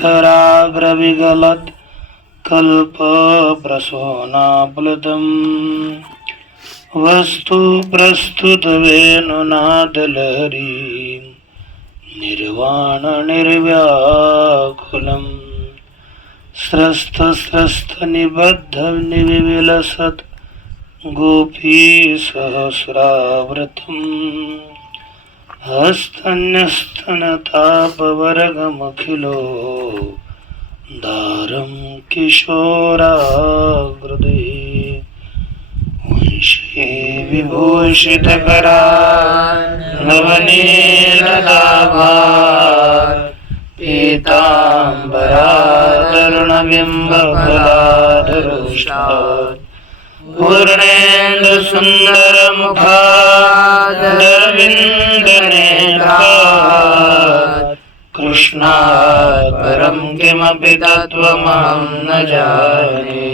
कराग्रविगलत् कल्पप्रसूनाप्लुतम् वस्तु प्रस्तुतवेणुनादलहरी निर्वाणनिर्व्याकुलम् स्रस्तस्रस्तनिबद्धनिविलसत् गोपीसहस्रावृतम् हस्तन्यस्तनतापवर्गमखिलो दारं किशोराग्रदे वंशे विभूषितकरान्नवनीललाभात् पीताम्बरातरुणबिम्बफलाधरोष्ठात् पूर्णेन्दुसुन्दरमुखादरविन्दनेत्रात् कृष्णात् परं किमपि तत्त्वमहं न जाने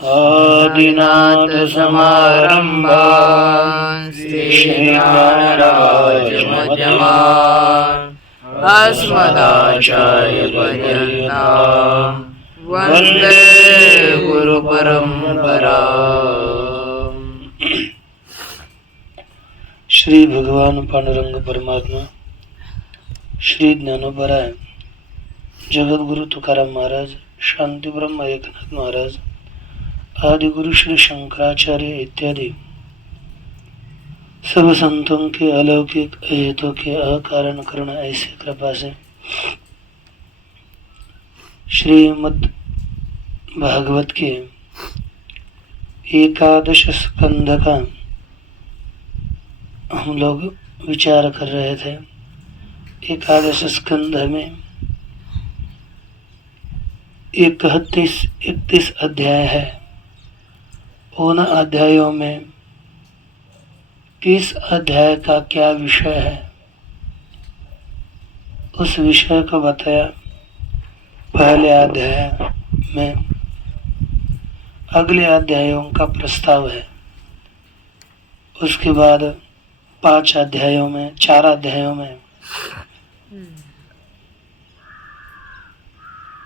आदिनाथसमारम्भान् श्रीज्ञानराजमध्यमान् अस्मदाचार्यपर्यन्तां वन्दे गुरुपरम्पराम्। श्री भगवान पांडुरंग परमात्मा, श्री ज्ञानोबराय, जगत गुरु तुकाराम महाराज, शांति ब्रह्म एकनाथ महाराज, आदि गुरु श्री शंकराचार्य इत्यादि सब संतों के अलौकिक अहेतु के अकारण करुणा ऐसी कृपा से श्रीमद् भागवत के एकादश स्कंध का हम लोग विचार कर रहे थे। एकादश स्कंध में 31 अध्याय है। उन अध्यायों में किस अध्याय का क्या विषय है उस विषय को बताया पहले अध्याय में। अगले अध्यायों का प्रस्ताव है। उसके बाद 4 अध्यायों में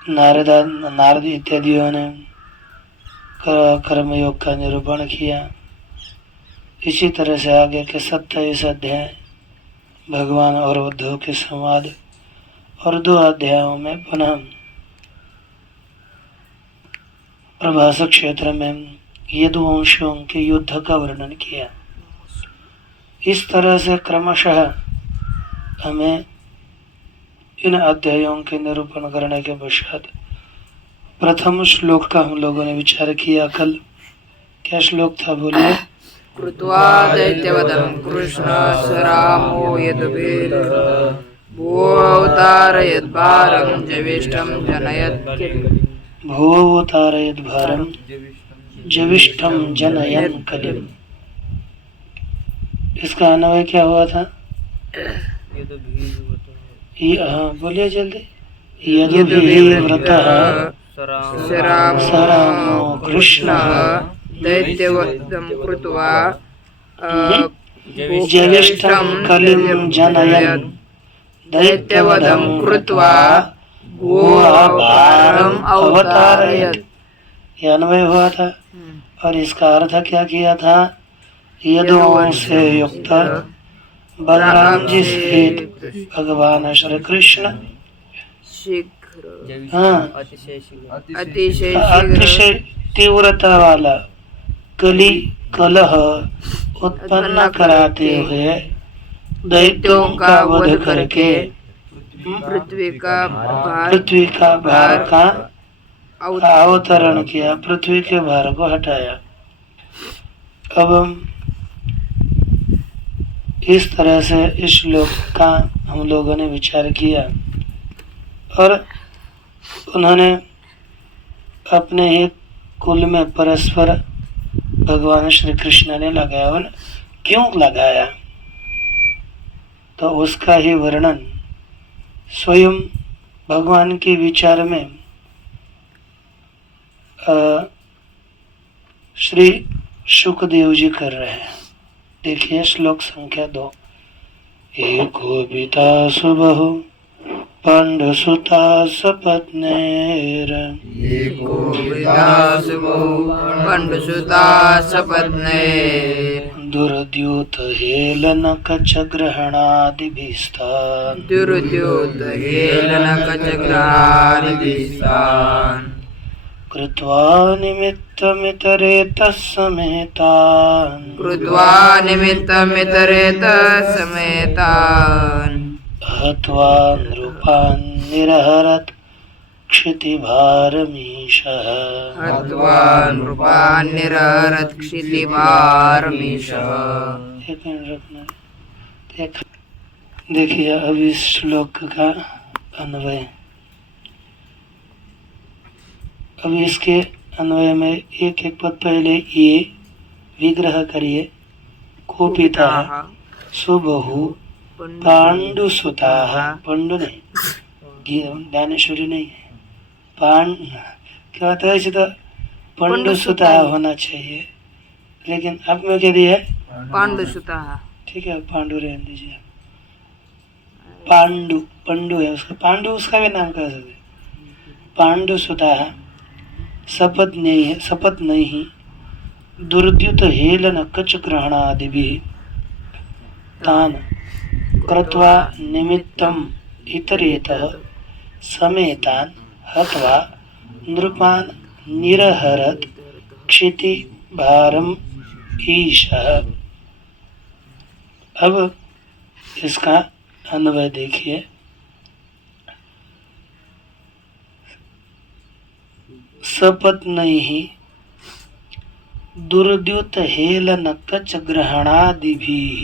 नारद इत्यादियों ने कर्मयोग का निरूपण किया। इसी तरह से आगे के 27 अध्याय भगवान और उद्धव के संवाद और 2 अध्यायों में पुनः प्रभास क्षेत्र में यदुवंशियों के युद्ध का वर्णन किया। इस तरह से क्रमशः हमें इन अध्यायों के निरूपण करने के पश्चात प्रथम श्लोक का हम लोगों ने विचार किया। कल क्या श्लोक था बोलिए। कृत्वा दैत्यवधं कृष्ण स रामो यदुवीर भूवतारयद्भारं जविष्ठं जनयन् कलिम्। इसका अन्वय क्या हुआ था? बोलिए जल्दी। यदुभिर्व्रतः स रामो कृष्ण दैत्यवधं कृत्वा जविष्ठं कलिं जनयन्। दैत्यवधं कृत्वा भूभारम् अवतारयत्। यह अन्वय हुआ था। और इसका अर्थ क्या किया था? यदुवंश से युक्त बलराम जी सहित भगवान श्री कृष्ण अतिशय तीव्रता वाला कलह उत्पन्न कराते हुए दैत्यों का वध करके पृथ्वी का भार का अवतरण किया, पृथ्वी के भार को हटाया। अब इस तरह से इस श्लोक का हम लोगों ने विचार किया और उन्होंने अपने ही कुल में परस्पर भगवान श्री कृष्ण ने लगाया। क्यों लगाया तो उसका ही वर्णन स्वयं भगवान के विचार में श्री शुकदेव जी कर रहे हैं। देखिए श्लोक संख्या 2। एको पिता सुबहु पाण्डुसुता सपत्नेर एको विदासुभो पंडुसुता सपत्ने दुर्द्यूत हेलनकचग्रहणादिभिस्तान् दुर्द्योत हेलनकचग्रहादिभिस्तान् कृत्वा निमित्तमितरेतः समेतान् कृत्वा निमित्तमितरेतः समेतान् हत्वा नृपान् निरहरत् क्षितिभारमीशः हत्वा नृपान् निरहरत् क्षितिभारमीशः। एक मिनट रखना। देखिए अब इस श्लोक का अन्वय। अब इसके अन्वय में एक एक पद पहले ये विग्रह करिए। कोपिता सुबहु पांडुसुता, पांडु नहीं, ज्ञानेश्वरी नहीं है, क्या होता है इसे तो पांडुसुता होना चाहिए, लेकिन अब में क्या दिया है पांडुसुता। ठीक है पांडु रहने दीजिए। पांडु पंडु है उसका, पांडु उसका भी नाम कह सकते। पांडुसुता शपथ नहीं है, शपथ नहीं। दुर्द्युत हेलन कच ग्रहणादि तान कृत्वा निमित्तम इतरेतः समेतान हत्वा नृपान निरहरत क्षिति भारम ईशः। अब इसका अन्वय देखिए। शपथ नहीं दुर्द्युत हेलन कच ग्रहणादिभिः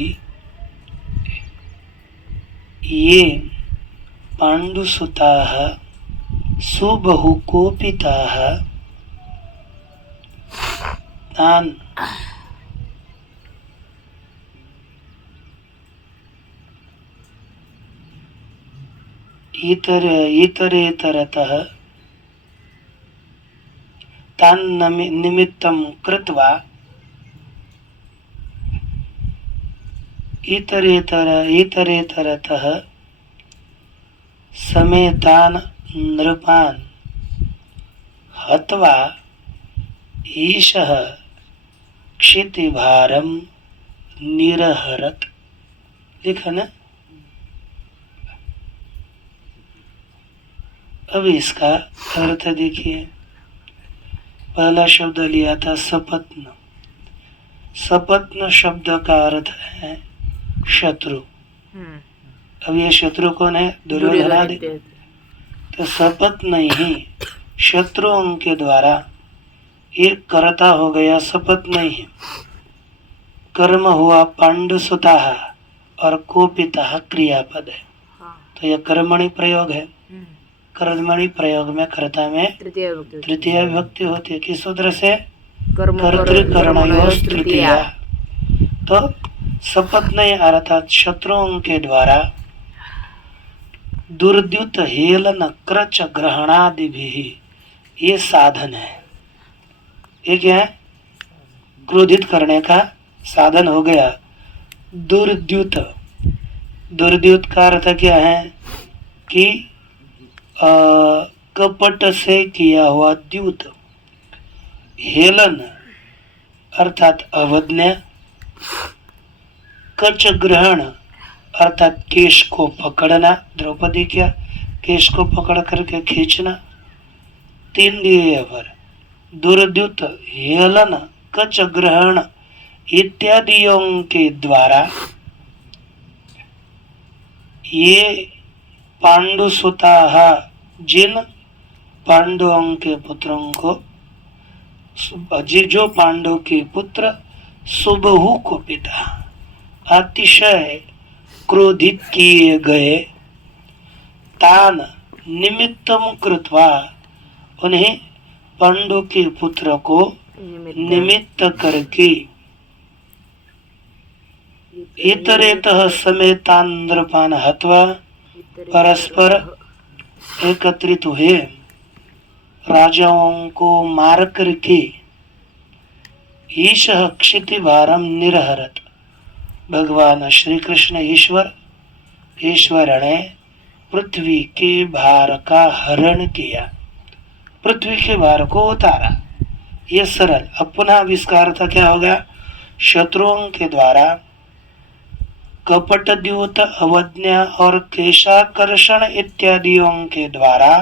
ये पाण्डुसुताः सुबहु कोपिताः तान् इतरेतरतः तान् निमित्तं कृत्वा इतरेतरतः समेतान् नृपान् हत्वा ईशः क्षितिभारं निरहरत। लिखा ना। अब इसका अर्थ देखिए। पहला शब्द लिया था सपत्न। सपत्न शब्द का अर्थ है शत्रु। अब ये शत्रु कौन है? दुर्योधन। तो शपथ नहीं शत्रुओं के द्वारा ये कर्ता हो गया, शपथ नहीं। कर्म हुआ पांडुसुता और कोपिता क्रियापद है, तो यह कर्मणि प्रयोग है। कर्मणि प्रयोग में कर्ता में तृतीय विभक्ति होती है। किस सूत्र से? कर्तृकर्मयोस् तृतीया। तो शपथ नहीं अर्थात शत्रुओं के द्वारा दुर्द्युत हेलन क्रच ग्रहणादि भी ये साधन है। ये क्या है? क्रोधित करने का साधन हो गया दुर्द्युत। दुर्द्युत का अर्थ क्या है कि कपट से किया हुआ द्युत। हेलन अर्थात अवज्ञा। कच ग्रहण अर्थात केश को पकड़ना। द्रौपदी क्या केश को पकड़ करके खींचना। तीन दिए पर दुर्द्युत हेलन कच ग्रहण इत्यादियों के द्वारा ये पांडुसुता जिन पांडवों के पुत्रों को, जो पांडव के पुत्र सुबहु को पिता अतिशय क्रोधित किए गए, तान निमित्तम कृत्वा उन्हें पांडव के पुत्र को निमित्त करके इतरेतः समेतान नृपान हत्वा परस्पर एकत्रित हुए राजाओं को मार करके ईश क्षितिभारम निरहरत। भगवान श्री कृष्ण ईश्वर ने पृथ्वी के भार का हरण किया, पृथ्वी के भार को उतारा। ये सरल। अब पुनः आविष्कार था, क्या होगा? शत्रुओं के द्वारा कपट द्यूत, अवज्ञा और केशाकर्षण इत्यादियों के द्वारा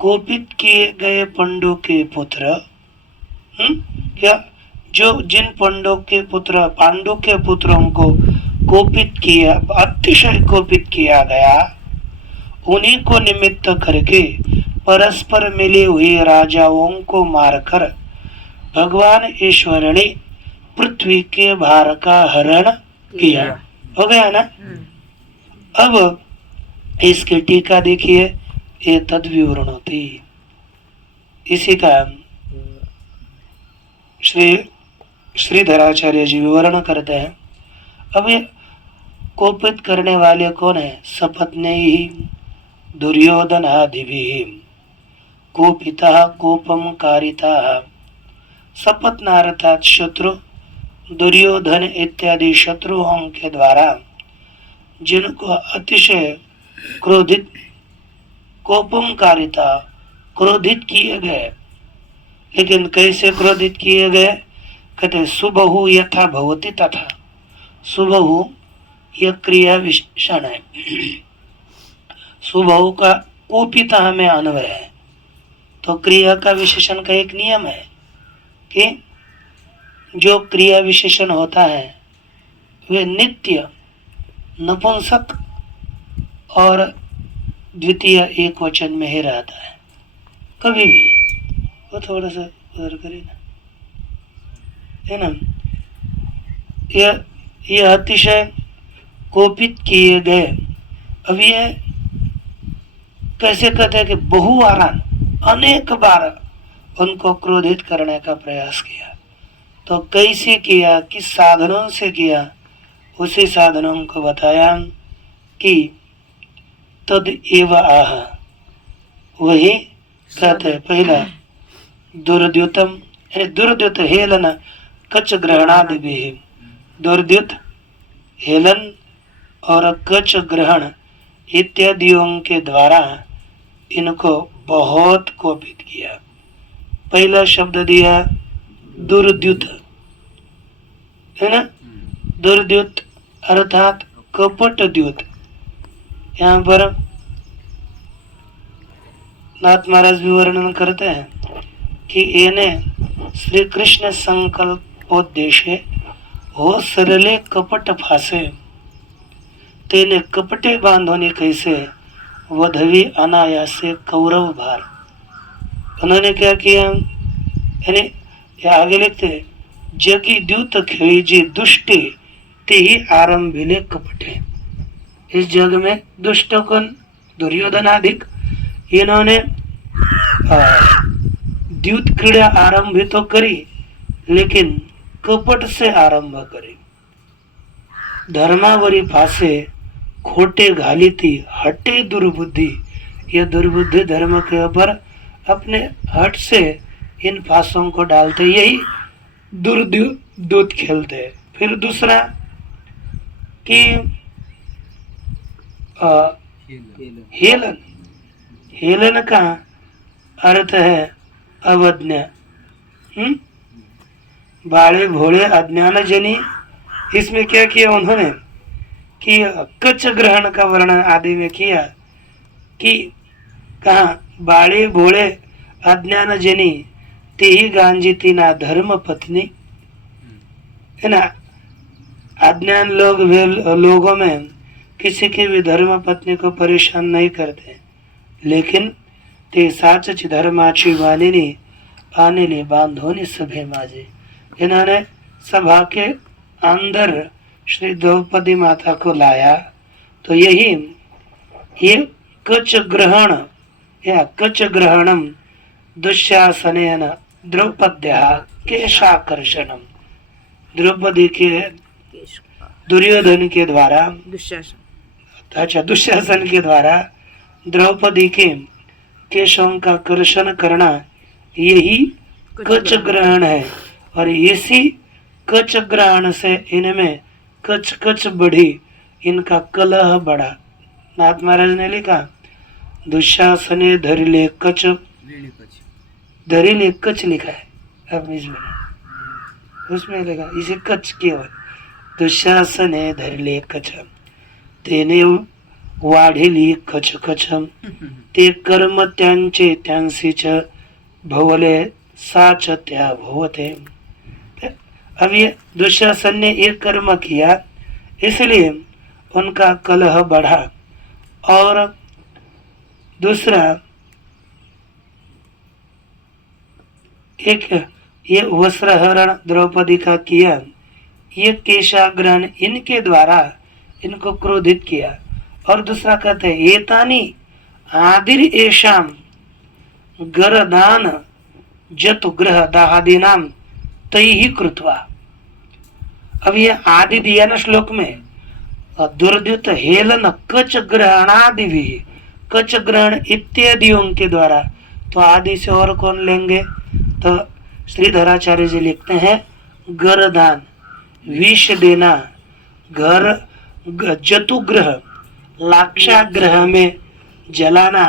कोपित किए गए पंडु के पुत्र, क्या जो जिन पांडव के पुत्रों को कोपित किया, अतिशय कोपित किया गया, उन्हीं को निमित्त करके परस्पर मिले हुए राजाओं को मारकर भगवान ईश्वर ने पृथ्वी के भार का हरण किया। हो गया ना? अब इसकी टीका देखिए, ये तद विवरण होती, इसी का श्रीधराचार्य जी विवरण करते हैं। अब ये कोपित करने वाले कौन है? सपत्नैः दुर्योधनादिभिः कोपितः कोपम कारितः। सपत्न अर्थात शत्रु, दुर्योधन इत्यादि शत्रुओं के द्वारा जिनको अतिशय क्रोधित, कोपम कारिता, क्रोधित किए गए। लेकिन कैसे क्रोधित किए गए? कहते सुबहु यथा भवति तथा। सुबहु यह क्रिया विशेषण है, सुबहु का कोपिता में अन्वय है, तो क्रिया का विशेषण का एक नियम है कि जो क्रिया विशेषण होता है वे नित्य नपुंसक और द्वितीय एक वचन में ही रहता है, कभी भी। वो थोड़ा सा उधर करिए ना, है ना? यह अतिशय कोपित किए गए। अब ये कैसे कहते हैं कि बहुवारान, अनेक बार उनको क्रोधित करने का प्रयास किया। तो कैसे किया, किस साधनों से किया, उसी साधनों को बताया कि तद एव आह, वही कहते हैं। पहला दुर्द्युतम, यानी दुर्द्युत हेलन कच ग्रहणादि भी, दुर्द्युत हेलन और कच ग्रहण इत्यादियों के द्वारा इनको बहुत कोपित किया। पहला शब्द दिया दुर्द्युत, है ना? दुर्द्युत अर्थात कपट द्युत। यहाँ पर नाथ महाराज भी वर्णन करते हैं कि इन्हें श्री कृष्ण संकल्पोद्देश्य हो सरले कपट फासे, तेने कपटे बांधोने कैसे वधवी अनायासे कौरव भार। उन्होंने क्या किया? यानी आगे लिखते, जगी द्यूत खेली जी दुष्टि ते ही आरंभिले कपटे। इस जग में दुष्ट कौन? दुर्योधनाधिक। इन्होंने द्यूत क्रीड़ा आरंभ तो करी, लेकिन कपट से आरंभ करी। धर्मावरी फासे खोटे घाली थी हटे दुर्बुद्धि। यह दुर्बुद्धि धर्म के ऊपर अपने हट से इन फांसों को डालते, यही दुर्द्यूत खेलते। फिर दूसरा कि हेलन, हेलन का अर्थ है अवज्ञा। बाड़े भोले अज्ञान जनी। इसमें क्या किया उन्होंने कि कच ग्रहण का वर्णन आदि में किया कि कहा बाड़े भोले अज्ञान जनी ते ही गांजी ना धर्म पत्नी, है ना? अज्ञान लोगों में किसी की भी धर्म पत्नी को परेशान नहीं करते, लेकिन ते साच धर्माची वालिनी आने ले बांधोनी सभे माजे। इन्होंने सभा के अंदर श्री द्रौपदी माता को लाया, तो ये कच ग्रहण या कच ग्रहणम दुशासनेन द्रौपद्या केशाकर्षणम, द्रौपदी के दुर्योधन के द्वारा, दुशासन के द्वारा द्रौपदी के केशों का कर्षण करना, यही कच ग्रहण है। और इसी कच ग्रहण से इनमें कच कच बढ़ी, इनका कलह बढ़ा। नाथ महाराज ने लिखा, दुशासने धरिले कच, धरिले कच लिखा है अब इसमें, उसमें लिखा इसे कच केवल, दुशासने धरिले कच, तेने वाढिली कच कच, ते कर्म त्यांचे त्यांसीच, भवले साच त्या भवते। अब ये दुशासन ने एक कर्म किया, इसलिए उनका कलह बढ़ा। और दूसरा, एक ये वस्त्रहरण द्रौपदी का किया, ये केशाग्रहण इनके द्वारा इनको क्रोधित किया। और दूसरा कहते हैं, एतानी आदिर एशाम गरदान जतुग्रह दाहादीनाम तैहि कृत्वा। अब ये आदि दिया ना श्लोक में, दुर्द्युत हेलन कच ग्रहणादि भी, कच ग्रहण इत्यादियों के द्वारा, तो आदि से और कौन लेंगे? तो श्रीधराचार्य जी लिखते हैं, गरदान विष देना, घर जतुग्रह लाक्षाग्रह में जलाना,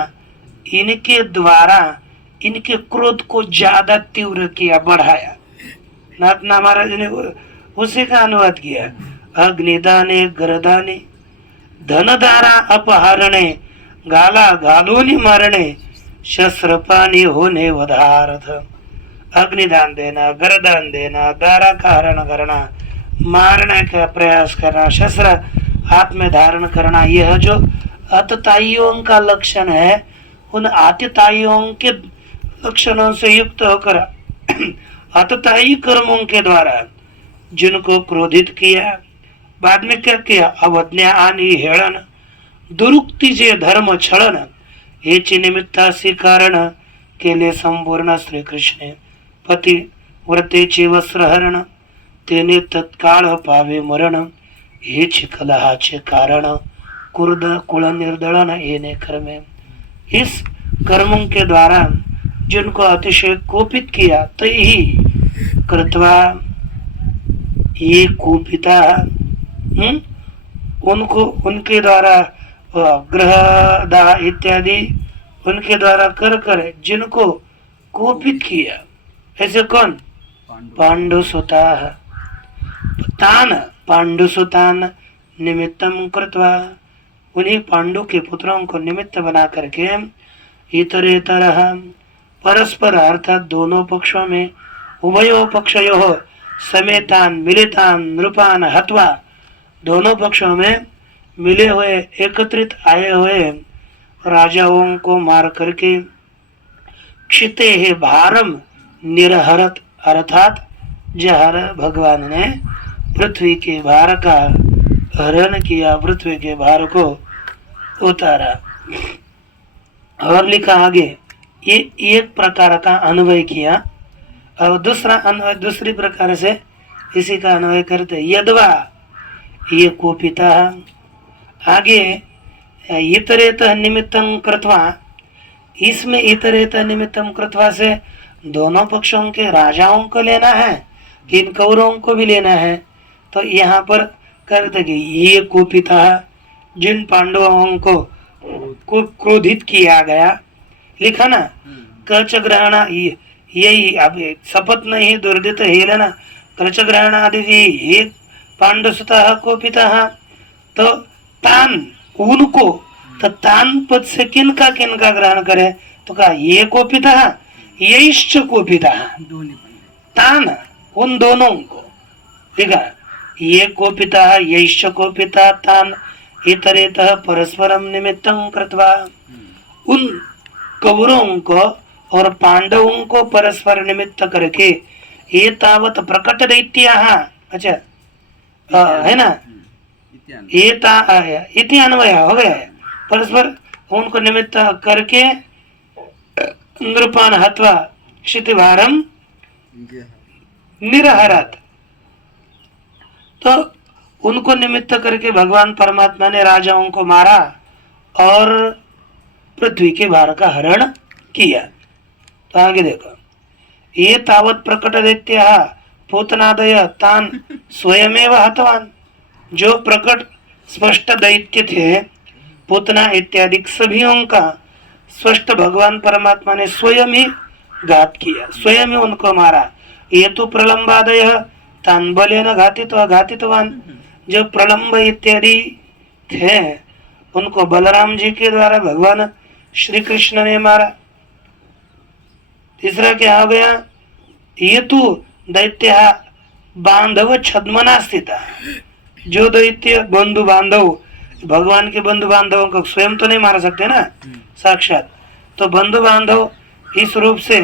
इनके द्वारा इनके क्रोध को ज्यादा तीव्र किया, बढ़ाया। नाथ महाराज ने उसी का अनुवाद किया, अग्निदाने गरदाने धनधारा अपहरणे, गाला गालोनी मारणे, शस्त्रपानी होने वधारथ। अग्निदान देना, गरदान देना, दारा का हरण करना, मारने का प्रयास करना, शस्त्र हाथ में धारण करना, यह जो अतताइयों का लक्षण है, उन आतिताइयों के लक्षणों से युक्त होकर अतताई कर्मों के द्वारा जिनको क्रोधित किया। बाद में क्या किया? अवज्ञा आनी हेळन, दुरुक्ति जे धर्म छळन, हेची निमित्तासी कारण केले संपूर्ण श्री कृष्ण पती व्रतेचे वस्त्रहरण, तेने तत्काळ पावे मरण, हेची कलहाचे कारण कुल निर्दलन येने कर्मे। इस कर्मों के द्वारा जिनको अतिशय कोपित किया, तो ही कृत्वा ये कोपिता, उनको उनके द्वारा ग्रह दाह इत्यादि उनके द्वारा कर कर जिनको कोपित किया, ऐसे कौन? पांडुसुता तान, पांडुसुतान निमित्तम कृत्वा, उन्हीं पांडु के पुत्रों को निमित्त बना करके, इतरेतरः परस्पर अर्थात दोनों पक्षों में, उभयो पक्षयोः समेतान मिलितान नृपान हत्वा, दोनों पक्षों में मिले हुए एकत्रित आए हुए राजाओं को मार करके, क्षिते है भारम निरहरत, अर्थात जहर भगवान ने पृथ्वी के भार का हरण किया, पृथ्वी के भार को उतारा। और लिखा आगे, ये एक प्रकार का अन्वय किया। और दूसरा अन्वय दूसरी प्रकार से इसी का अन्वय करते, यद्वा ये कोपिता, आगे इतरेतः निमित्तं कृत्वा, इसमें इतरेतः निमित्तं कृत्वा से दोनों पक्षों के राजाओं को लेना है कि इन कौरवों को भी लेना है? तो यहाँ पर करते कि ये कोपिता, जिन पांडवों को क्रोधित किया गया, लिखा ना कच ग्रहण, यही अब शपथ नहीं दुर्दित हेलन कच ग्रहण आदि ये पांडुसुता कोपिता, तो तान उनको, तो तान पद से किनका किनका ग्रहण करे? तो कहा ये कोपिता यैश्च कोपिता, तान उन दोनों को, देखा ये कोपिता यैश्च कोपिता तान इतरेतः परस्परम निमित्तं कृत्वा, उन कौरवों को और पांडवों को परस्पर निमित्त करके, ये तावत प्रकट दैत्याः, अच्छा है ना, ये इति अन्वय हो गया, परस्पर उनको निमित्त करके नृपान हत्वा क्षितिभारम निरहरत, तो उनको निमित्त करके भगवान परमात्मा ने राजाओं को मारा और पृथ्वी के भार का हरण किया। तो आगे देखो, ये तावत प्रकट दैत्याः पूतनादय तान स्वयमेव हतवान, जो प्रकट स्पष्ट दैत्य थे पूतना इत्यादि सभीयों का स्पष्ट भगवान परमात्मा ने स्वयं ही घात किया, स्वयं ही उनको मारा। ये तो प्रलंबादय तान बलेन घातित घातितवान। जो प्रलंब इत्यादि थे उनको बलराम जी के द्वारा भगवान श्री कृष्ण ने मारा। तीसरा क्या हो गया, ये तो दैत्य बांधव छद्मना स्थित। जो दैत्य बंधु बांधव, भगवान के बंधु बांधवों को स्वयं तो नहीं मार सकते ना साक्षात, तो बंधु बांधव इस रूप से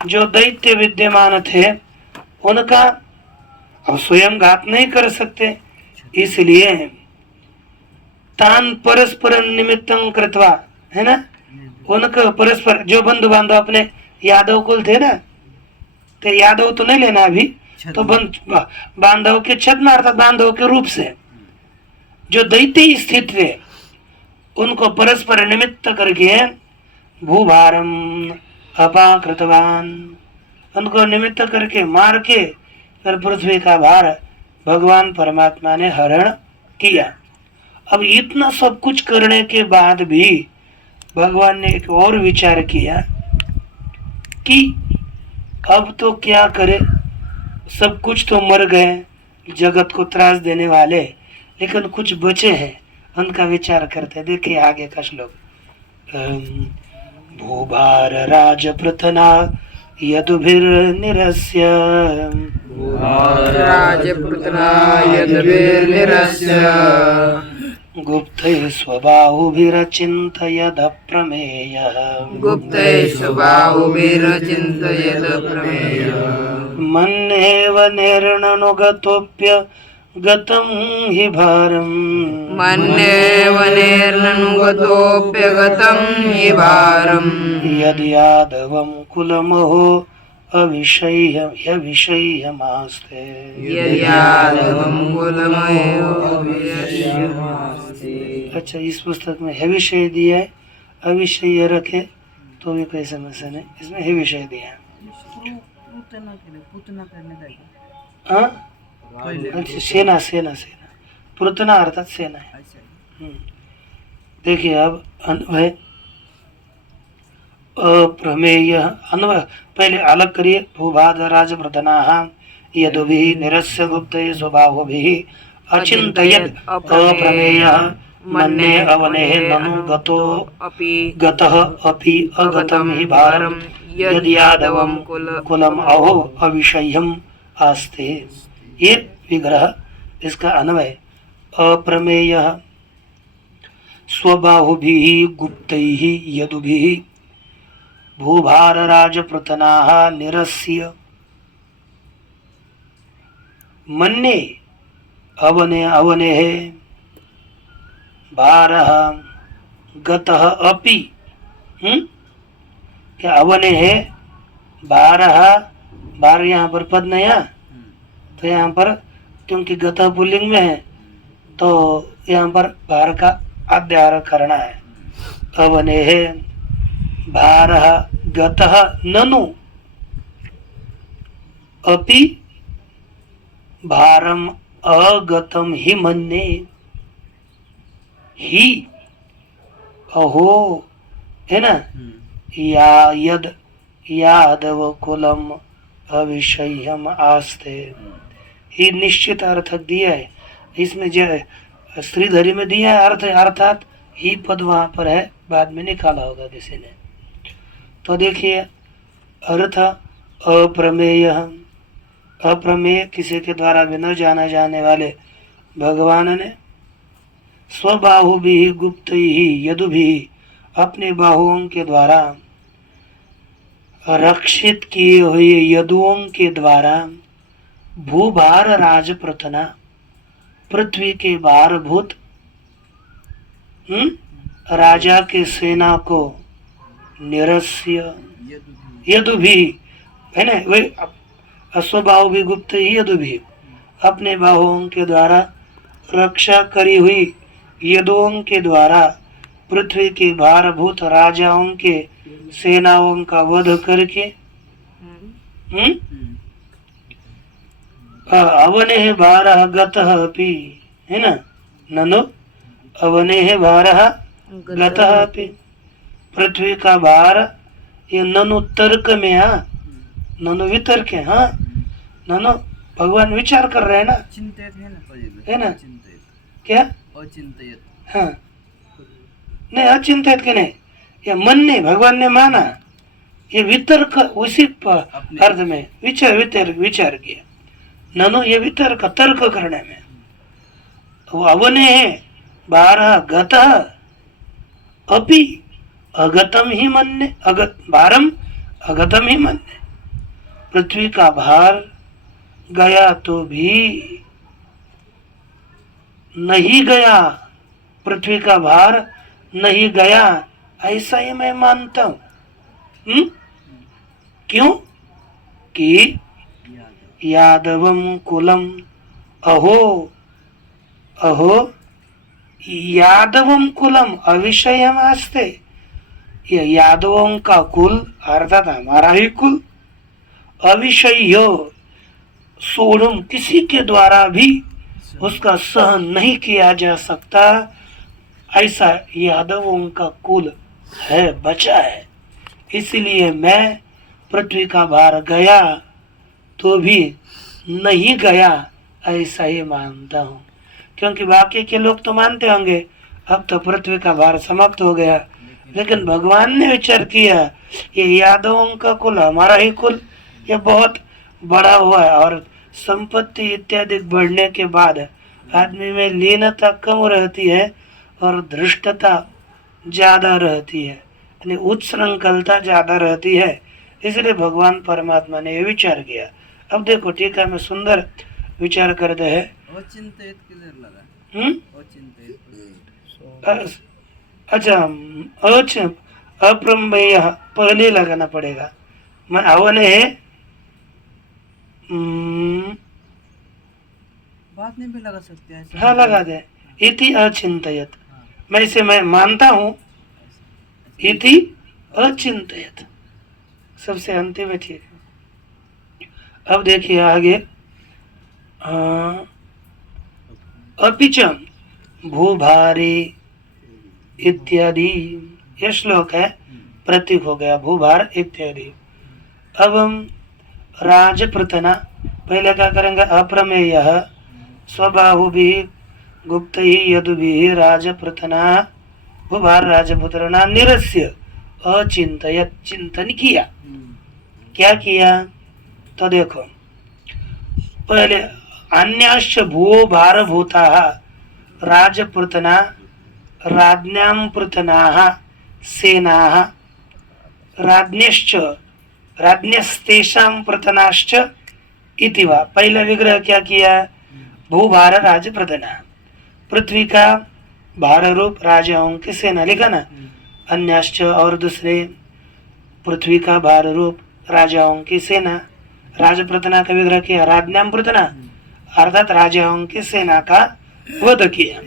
जो दैत्य विद्यमान थे उनका अब स्वयं घात नहीं कर सकते, इसलिए तान परस्पर निमित्तं कृत्वा, है ना, उनका परस्पर जो बंधु बांधव अपने यादव कुल थे ना, तो यादव तो नहीं लेना अभी, तो बांधव के छद्म अर्थात बांधव के रूप से जो दैत्य स्थित थे उनको परस्पर निमित्त करके भूभारम अपाकृतवान, उनको निमित्त करके मार के फिर पृथ्वी का भार भगवान परमात्मा ने हरण किया। अब इतना सब कुछ करने के बाद भी भगवान ने एक और विचार किया कि अब तो क्या करे, सब कुछ तो मर गए जगत को त्रास देने वाले, लेकिन कुछ बचे हैं, उनका विचार करते। देखिए आगे का श्लोक, भूभार राज पृथना यदुभिर्निरस्य राजपुतना यद्भिर्निरस्य गुप्तैः स्वबाहुभिरचिन्तयद प्रमेयः गुप्तैः स्वबाहुभिरचिन्तयद प्रमेयः मन्येव निर्णनुगतोऽप्य गतं हि भारम् मन्येव निर्ननुगतोऽप्यगतं हि भारम् यद् यादवं कुलमहो अविषय्यमास्ते यद्यादवं कुलमयो अविषय्यमास्ते। अच्छा, इस पुस्तक में है विषय दिया है, अविषय रखे तो भी कोई समस्या नहीं, इसमें है विषय दिया है। हाँ? अच्छा, सेना सेना सेना पुतना अर्थात सेना है। देखिए अब अन्वय अप्रमेय, अन्वय पहले अलग करिए। भूभाद राज प्रधनाः यदुभिः निरस्य गुप्तैः स्वबाहुभिः अचिन्तयत् अप्रमेयः मन्ये अवनेः ननु गतः अपि अगतं हि भारम् यद् यादवं कुलम अहो अविषय्यम् आस्ते। ये विग्रह, इसका अन्वय अप्रमेयः स्वबाहुभिः गुप्तैः यदुभिः भूभार राजपृतनाः निरस्य मन्ये अवनेः भारः गतः अपि। क्या अवनेः भारः, भार यहाँ पर पद नहीं है, तो यहाँ पर क्योंकि गतः पुल्लिंग में है तो यहाँ पर भार का अध्यार करना है। अवनेः भारः गतः ननु अपि भारम अगतम ही मन्ये ही अहो, है ना, या यद यादव कुलम अविषय्यम आस्ते। ही निश्चित अर्थ दिया है, इसमें जो श्रीधरी में दिया है अर्थ, अर्थात ही पद वहां पर है, बाद में निकाला होगा किसी ने। तो देखिए अर्थ अप्रमेय, अप्रमेय किसी के द्वारा भी न जाना जाने वाले भगवान ने स्वबाहुभिः गुप्तैः यदुभिः अपने बाहुओं के द्वारा रक्षित किए हुए यदुओं के द्वारा भूभार राजप्रतना पृथ्वी के भारभूत राजा के सेना को निरस्य यदुभिः, है ना, वही अश्वबाहु भी गुप्त ही यदुभिः अपने बाहुओं के द्वारा रक्षा करी हुई यदुओं के द्वारा पृथ्वी के भारभूत राजाओं के सेनाओं का वध करके अवनेः भारः गतः अपि, है ना, ननु अवनेः भारः गतः अपि, पृथ्वी का भार, ये ननु तर्क में, हाँ ननु वितर्क है, हाँ ननु भगवान विचार कर रहे हैं ना, चिंतित है ना पहले, है ना, चिंतित, क्या, अचिंतित, हाँ नहीं अचिंतित के नहीं, ये मन ने भगवान ने माना, ये वितर्क उसी अर्थ में विचार किया, ननु ये वितर्क तर्क करने में, तो अवने बारह गतः अपि अगतम ही मन्ने, भारम अगतम ही मन्ने, पृथ्वी का भार गया तो भी नहीं गया, पृथ्वी का भार नहीं गया, ऐसा ही मैं मानता हूं। क्यों कि यादवम कुलम, अहो अहो यादवम कुलम अविषयम आस्ते, ये यादवों का कुल अर्थात हमारा ही कुल, अविषय सोढ़म किसी के द्वारा भी उसका सहन नहीं किया जा सकता, ऐसा यादवों का कुल है, बचा है। इसलिए मैं पृथ्वी का भार गया तो भी नहीं गया ऐसा ही मानता हूँ, क्योंकि बाकी के लोग तो मानते होंगे अब तो पृथ्वी का भार समाप्त हो गया, लेकिन भगवान ने विचार किया ये यादवों का कुल हमारा ही कुल, ये बहुत बड़ा हुआ है और संपत्ति इत्यादि बढ़ने के बाद आदमी में लीनता कम रहती है और धृष्टता ज्यादा रहती है, यानी उच्छृंखलता ज्यादा रहती है, इसलिए भगवान परमात्मा ने ये विचार किया। अब देखो टीका में सुंदर विचार करते हैं। अचिंतित किधर लगा? अचिंतित, अच्छा अप्रमेय पहले लगाना पड़ेगा, मैं अवने है बात नहीं भी लगा सकते हैं, हाँ लगा दे, इति अचिंतयत, मैं इसे मैं मानता हूँ, इति अचिंतयत सबसे अंतिम है, ठीक। अब देखिए आगे, अपिच भूभारी इत्यादि, ये श्लोक है, प्रतीक हो गया भूभार इत्यादि। अब हम राजप्रतना, पहले क्या करेंगे, अप्रमेय स्वबाहुभि गुप्तैः यदुभिः राजप्रतना भूभार राजपुत्रणा निरस्य अचिंतयत, चिंतन किया, क्या किया, तो देखो पहले अन्याश्च भूभार भूताः राजपुतना राज्ञां पृतनाः सेनाः राज्ञश्च राज्ञस्तेषां पृतनाश्च इति वा, पहला विग्रह क्या किया, भूभार राजप्रतना, पृथ्वी का भार रूप राजाओं की सेना लिखा ना, अन्याश्च और दूसरे पृथ्वी का भार रूप राजाओं की सेना, राजप्रतना का विग्रह किया, राज्ञां पृतना अर्थात राजाओं की सेना का वध किया,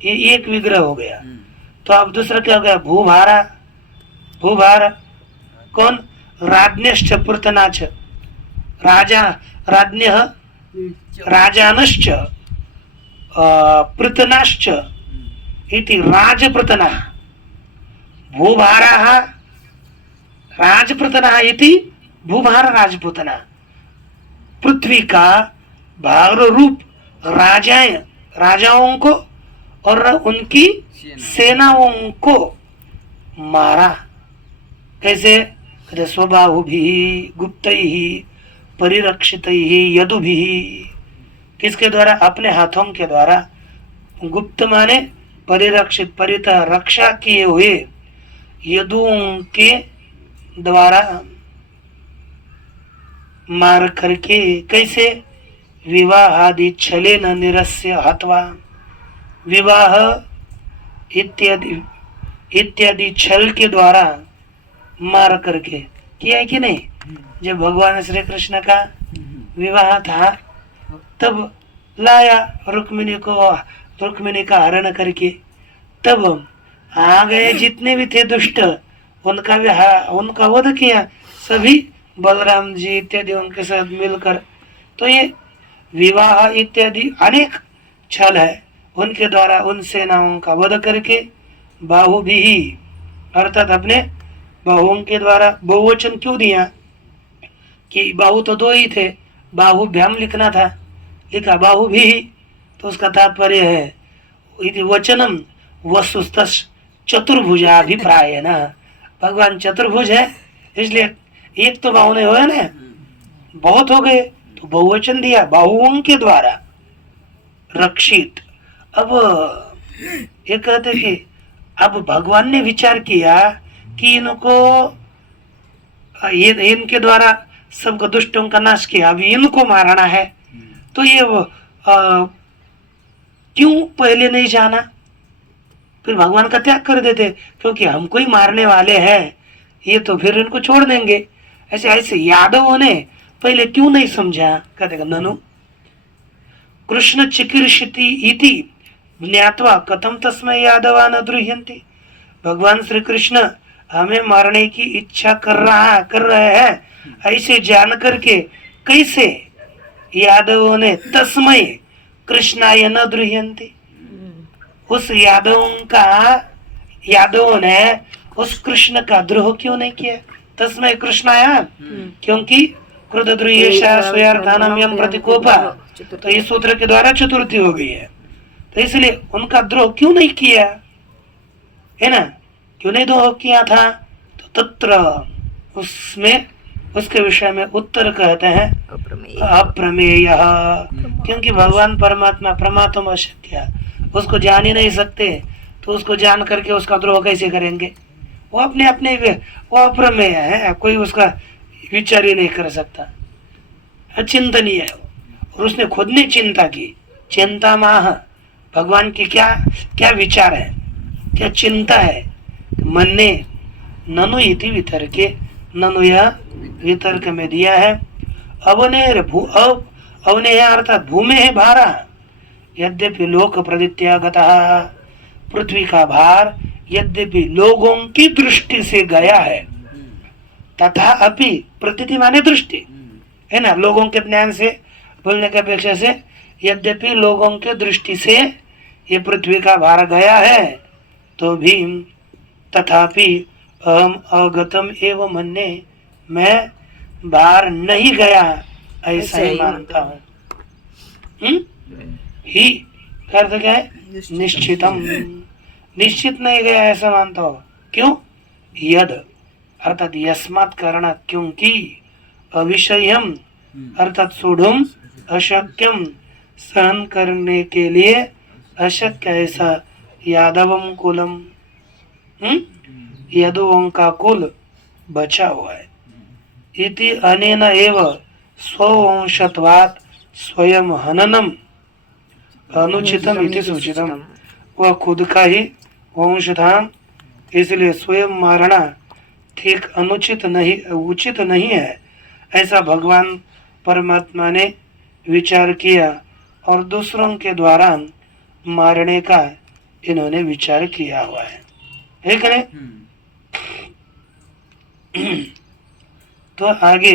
ये एक विग्रह हो गया। तो अब दूसरा क्या हो गया, भूभारा, भूभार कौन, राज्ञश्च पृतनाच, राजा राज्ञ राजानश्च पृतनाश्च इति राजपृतना, भूभाराः राजपृतना इति भूभार राजपुतना, पृथ्वी का भार रूप राजाओं को और उनकी सेनाओं को मारा, कैसे, स्वबाहुभिः गुप्तैः परिरक्षितैः यदुभिः, किसके द्वारा, अपने हाथों के द्वारा, गुप्त माने परिरक्षित, परितः रक्षा किए हुए यदुओं के द्वारा मार करके, कैसे, विवाह आदि छले न निरस्य हत्वा, विवाह इत्यादि छल के द्वारा मार करके किया है कि नहीं। जब भगवान श्री कृष्ण का विवाह था तब लाया रुक्मिणी को, रुक्मिणी का हरण करके, तब आ गए जितने भी थे दुष्ट, उनका वध किया, सभी बलराम जी इत्यादि उनके साथ मिलकर। तो ये विवाह इत्यादि अनेक छल है, उनके द्वारा उन सेनाओं का वध करके बाहु भी, अर्थात अपने बाहुओं के द्वारा। बहुवचन क्यों दिया कि बाहु तो दो ही थे, बाहुभ्याम लिखना था, लिखा बाहु भी, तो उसका तात्पर्य है इति वचनम वस्तुतः चतुर्भुजाभिप्राय न, भगवान चतुर्भुज है, इसलिए एक तो बाहु नहीं हुए ना, बहुत हो गए, तो बहुवचन दिया बाहुओं के द्वारा रक्षित। अब ये कहते कि अब भगवान ने विचार किया कि इनको इनके द्वारा सबको दुष्टों का नाश किया, अब इनको मारना है, तो ये क्यों पहले नहीं जाना, फिर भगवान का त्याग कर देते, क्योंकि हमको ही मारने वाले हैं ये, तो फिर इनको छोड़ देंगे। ऐसे ऐसे यादवों ने पहले क्यों नहीं समझा, कहते ननु कृष्ण चिकीर्षति इति ज्ञात्वा कथम तस्मै यादवा न द्रुह्यन्ति, भगवान श्री कृष्ण हमें मारने की इच्छा कर रहे हैं, ऐसे जान करके कैसे यादवों ने तस्मै कृष्णाय न द्रुह्यन्ति, उस यादवों ने उस कृष्ण का द्रोह क्यों नहीं किया, तस्मै कृष्णाय, क्योंकि क्रोध द्रुह्येषा स्वयार्थानाम यम प्रतिकोपा, तो इस सूत्र के द्वारा चतुर्थी हो गई है, तो इसलिए उनका द्रोह क्यों नहीं किया है ना, क्यों नहीं द्रोह किया था, तो तत्र उसमें उसके विषय में उत्तर कहते हैं अप्रमेय, क्योंकि भगवान परमात्मा प्रमात्म अशक्य, उसको जान ही नहीं सकते, तो उसको जान करके उसका द्रोह कैसे करेंगे, वो अपने वो अप्रमेय है, कोई उसका विचार ही नहीं कर सकता, अचिंतनीय है, और उसने खुद ने चिंता की, चिंता माह, भगवान की क्या विचार है, क्या चिंता है, मन ने ननु इति वितर्के, ननु यह वितर्क में दिया है, अवने अर्थात भूमि है भारा, यद्यपि लोक प्रदित्यागतः, पृथ्वी का भार यद्यपि लोगों की दृष्टि से गया है, तथा अपि प्रतीति माने दृष्टि है ना, लोगों के ज्ञान से बोलने की अपेक्षा से, यद्यपि लोगों के दृष्टि से ये पृथ्वी का भार गया है, तो भी तथापि अहम अगतम एवं मन्ये, मैं भार नहीं गया ऐसा ही मानता हूँ। ही अर्थ क्या है, निश्चितम, निश्चित नहीं गया ऐसा मानता हो, क्यों, यद अर्थात यस्मात् कारणात्, क्योंकि अविषयम अर्थात सोढ़ुम अशक्यम, सहन करने के लिए अशक्य ऐसा यादवम कुलम, यादवों का कुल बचा हुआ है, इति अनेन एव स्ववंशत्वात् स्वयं हननम अनुचितम इति सूचितम, वह खुद का ही वंश था, इसलिए स्वयं मारना ठीक अनुचित नहीं, उचित नहीं है, ऐसा भगवान परमात्मा ने विचार किया, और दूसरों के द्वारा मारने का इन्होंने विचार किया हुआ है कि नहीं। तो आगे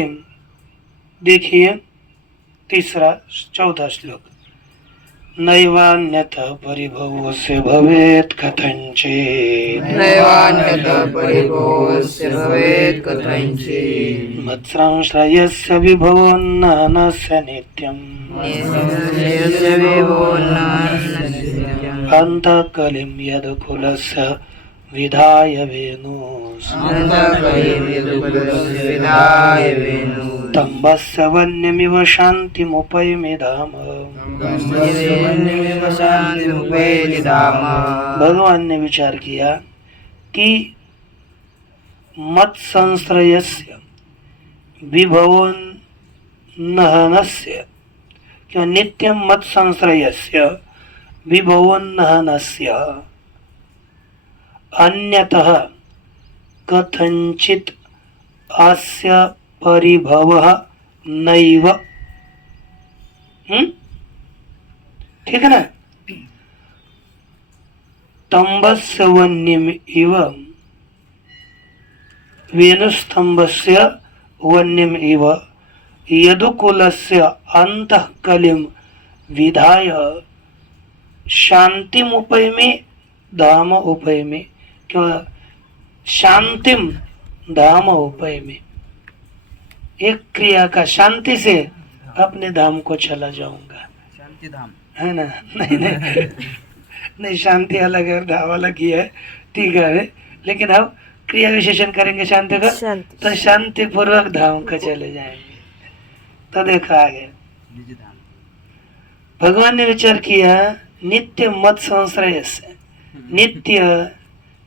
देखिए चौथा श्लोक, नैवान्यतः परिभवस्य भवेत् कथञ्चित्, नैवान्यतः परिभवस्य भवेत् कथञ्चित्, मत्संश्रयस्य विभवो नानस्य नित्यम्, निःसंशयस्य विभवो नानस्य नित्यम्, अन्तःकलिं यदकुलस्य विधाय वेणुस्, अन्तःकलिं यदकुलस्य विधाय वेणुस्, तम्बस्य वन्यमिव शान्तिमुपैमि धाम, भगवान ने विचार किया कि मत संश्रयस्य विभवो नहनस्य, क्यों नित्यं मत संश्रयस्य विभवो नहनस्य, अन्यतः कथंचित अस्य परिभवः नैव, ठीक है ना, तंबस्य वन्यम इव, वेणुस्तंभस्य वन्यम इव, यदुकुलस्य अंतःकलिं विधाय शांतिमुपैमि धाम उपैमि, कि शांतिम धाम उपय में, एक क्रिया का शांति से अपने धाम को चला जाऊंगा, शांति धाम है ना। नहीं नहीं नहीं, शांति अलग है, धाम अलग ही है, ठीक है। लेकिन अब क्रिया विशेषण करेंगे शांति का, तो शांति पूर्वक धाम को चले जाएंगे। तो देखा आगे निज धाम। भगवान ने विचार किया नित्य मत संश्रय से, नित्य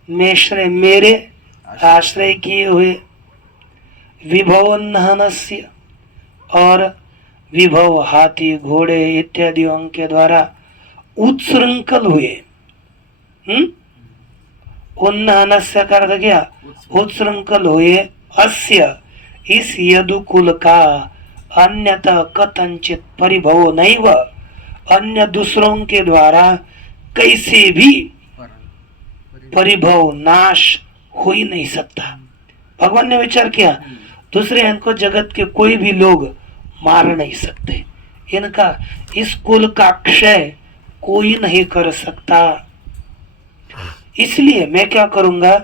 मेरे आश्रय किए हुए विभवोन्नहनस्य और विभव हाथी घोड़े इत्यादियों के द्वारा उत्सृंखल हुए। उन्नहनस्य का अर्थ क्या? उत्सृंखल हुए अस्य इस यदुकुल का अन्यतः कथंचित परिभव नैव, अन्य दूसरों के द्वारा कैसे भी परिभव नाश हो ही नहीं सकता। भगवान ने विचार किया दूसरे इनको जगत के कोई भी लोग मार नहीं सकते, इनका इस कुल का क्षय कोई नहीं कर सकता। इसलिए मैं क्या करूंगा,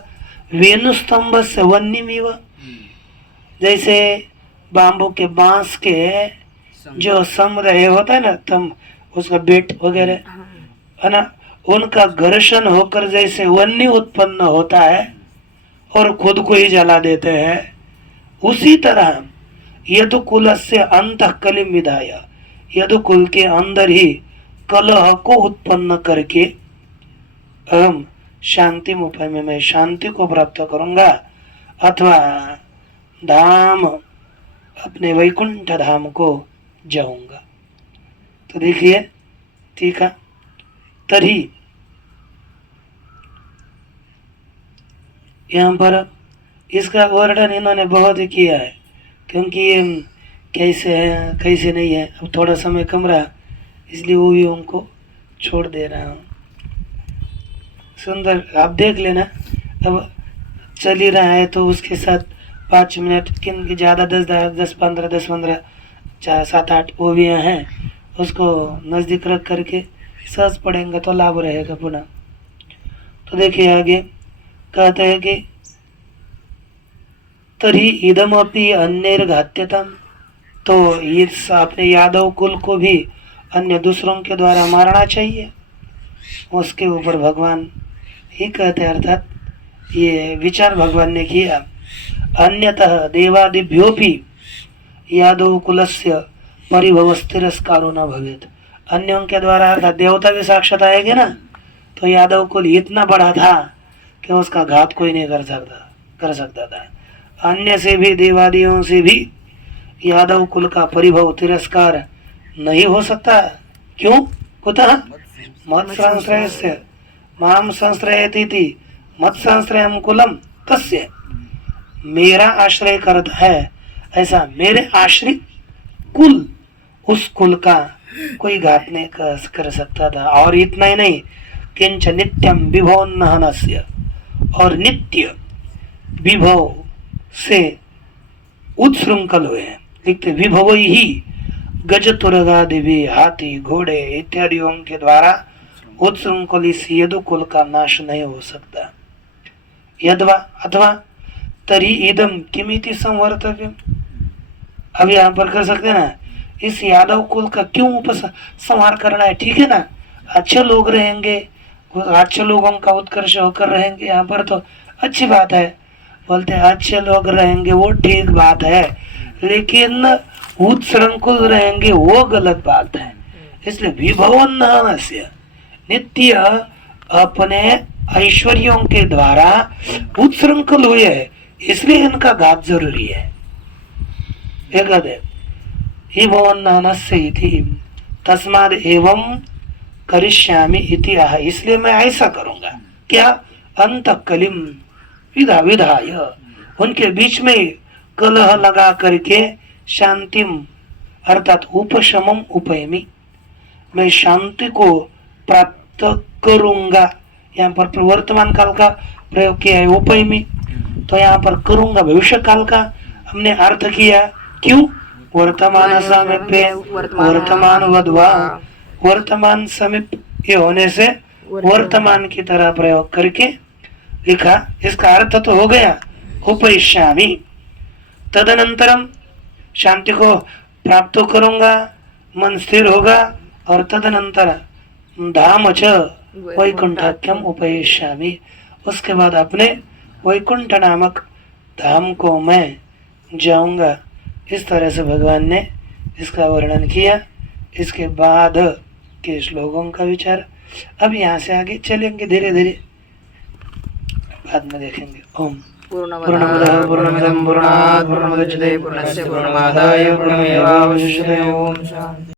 वेणुस्तंभ से वन्यमीव, जैसे बांबू के बांस के जो समुदाय होता है ना, तम उसका बेट वगैरह है ना, उनका घर्षण होकर जैसे वन्य उत्पन्न होता है और खुद को ही जला देते हैं, उसी तरह यदुकुल से अंतः कलिम विधाय, यदुकुल के अंदर ही कलह को उत्पन्न करके अहम शांति उपाय में मैं शांति को प्राप्त करूंगा, अथवा धाम अपने वैकुंठ धाम को जाऊंगा। तो देखिए ठीक है, तरी यहाँ पर इसका वर्णन इन्होंने बहुत ही किया है, क्योंकि ये कैसे है कैसे नहीं है, अब थोड़ा समय कम रहा इसलिए वो भी उनको छोड़ दे रहा हूँ। सुंदर आप देख लेना, अब चल ही रहा है तो उसके साथ 5 मिनट किन ज़्यादा 10-15 चाहे 7-8 वो भी हैं, उसको नज़दीक रख करके सहज पढ़ेंगे तो लाभ रहेगा पुनः। तो देखिए आगे कहते हैं कि तरी इदमपि अन्यर्घात्यतम, तो इस अपने यादव कुल को भी अन्य दूसरों के द्वारा मारना चाहिए। उसके ऊपर भगवान ही कहते हैं, अर्थात ये विचार भगवान ने किया। अन्यतः देवादिभ्योपि यादव कुलस्य परिभवस्तिरस्कारो न भवेत्, अन्यों के द्वारा अर्थात देवता भी साक्षात आएंगे ना, तो यादव कुल इतना बड़ा था कि उसका घात कोई नहीं कर सकता था। अन्य से भी देवादियों से भी यादव कुल का परिभव तिरस्कार नहीं हो सकता। क्यों? कुतः मत संश्रय से माम संश्रयति मत संश्रयम कुलम कस्य, मेरा आश्रय करता है ऐसा मेरे आश्रित कुल, उस कुल का कोई घात नहीं कर सकता था। और इतना ही नहीं, किंच नित्यम विभवोन्नहनस्य, और नित्य विभव से उत्सृंखल हुए हैं। लिखते विभव ही गजतुरगादि भी हाथी घोड़े इत्यादियों के द्वारा उत्सृंखल इस यदुकुल का नाश नहीं हो सकता। यद्वा अथवा तरी इदम किमिति संवर्तव्यम, अब यहाँ पर कर सकते ना, इस यादव कुल का क्यों उपसंहार करना है, ठीक है ना, अच्छे लोग रहेंगे, अच्छे लोगों का उत्कर्ष होकर रहेंगे, यहाँ पर तो अच्छी बात है, बोलते हैं अच्छे लोग रहेंगे वो ठीक बात है, लेकिन उत्सृंखल रहेंगे वो गलत बात है। इसलिए विभवोन्नहनस्य, नित्य अपने ऐश्वर्यों के द्वारा उत्सृंखल हुए है, इसलिए इनका घात जरूरी है। विभवोन्नहनस्य इति तस्माद् एवं करिष्यामि इति आह, इसलिए मैं ऐसा करूंगा। क्या? अंतःकलिम विधाय, उनके बीच में कलह लगा करके शांतिम अर्थात उपशमम उपयमी, मैं शांति को प्राप्त करूंगा। यहाँ पर वर्तमान काल का प्रयोग किया है उपयमी, तो यहाँ पर करूंगा भविष्य काल का हमने अर्थ किया। क्यों? वर्तमान सामीप्य वर्तमान वद्वा, वर्तमान समीप होने से वर्तमान की तरह प्रयोग करके लिखा, इसका अर्थ तो हो गया उपैष्यामि, तदनंतरम शांति को प्राप्त करूंगा, मन स्थिर होगा, और तदनंतर धाम च वैकुंठाख्यम उपैष्यामि, उसके बाद अपने वैकुंठ नामक धाम को मैं जाऊंगा। इस तरह से भगवान ने इसका वर्णन किया। इसके बाद के श्लोकों का विचार अब यहाँ से आगे चलेंगे, धीरे धीरे बाद में देखेंगे। ओम पूर्णमदः पूर्णमिदं पूर्णात् पूर्णमुदच्यते पूर्णस्य पूर्णमादाय पूर्णमेवावशिष्यते। ओम शांति।